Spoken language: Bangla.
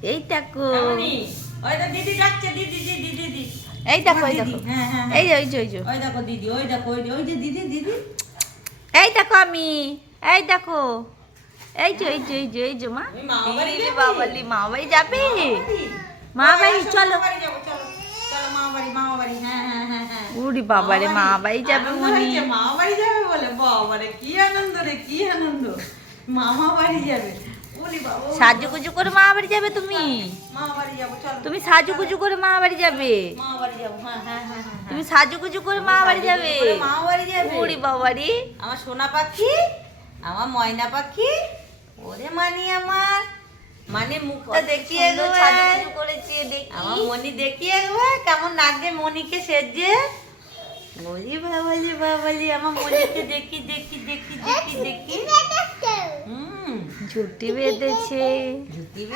এই দেখো ওই তো দিদি ডাকছে, দিদি দিদি দিদি। এই দেখো এই দিদি, দেখো হ্যাঁ হ্যাঁ এই যে ওই যে ওই যে ওই দেখো দিদি, ওই দেখো ওই যে দিদি দিদি। এই দেখো আমি এই দেখো এই যে এই যে এই যে এই যে মা ওই মামা বাড়ি এই যাবি? বাবালি মা বাড়ি যাবে মা ওই বাড়ি আসো, চলো মামা বাড়ি যাবো, চলো চলো মামা বাড়ি, হ্যাঁ হ্যাঁ হ্যাঁ হ্যাঁ। উড়ি বাবারে মা বাড়ি যাবে আনন্দ মনি হয়েছে, মামা বাড়ি যাবে বলে, বাবারে কি আনন্দ রে, কি আনন্দ, মামা বাড়ি যাবে। ওরে বাবা, সাজুগুজু করে মা বাড়ি যাবে তুমি মামা বাড়ি যাবো, চলো তুমি সাজুগুজু করে মা বাড়ি যাবে মামা বাড়ি যাবো, হ্যাঁ হ্যাঁ হ্যাঁ হ্যাঁ। তুমি সাজুগুজু করে মা বাড়ি যাবে মামা বাড়ি যাবে। উড়ি বাবারি আমার সোনা পাখি, আমার ময়না পাখি, ওরে মানি আমার, মানে মুখটা দেখিয়ে একবার, সাজুগুজু করেছে দেখি আমার মনি দেখিয়ে একবার কেমন লাগছে মনিকে সেজে। ওরে বাবালি বাবালি, আমার মনিকে দেখি দেখি দেখি দেখি দেখি। ঝুটি বেঁধেছে ঝুঁকি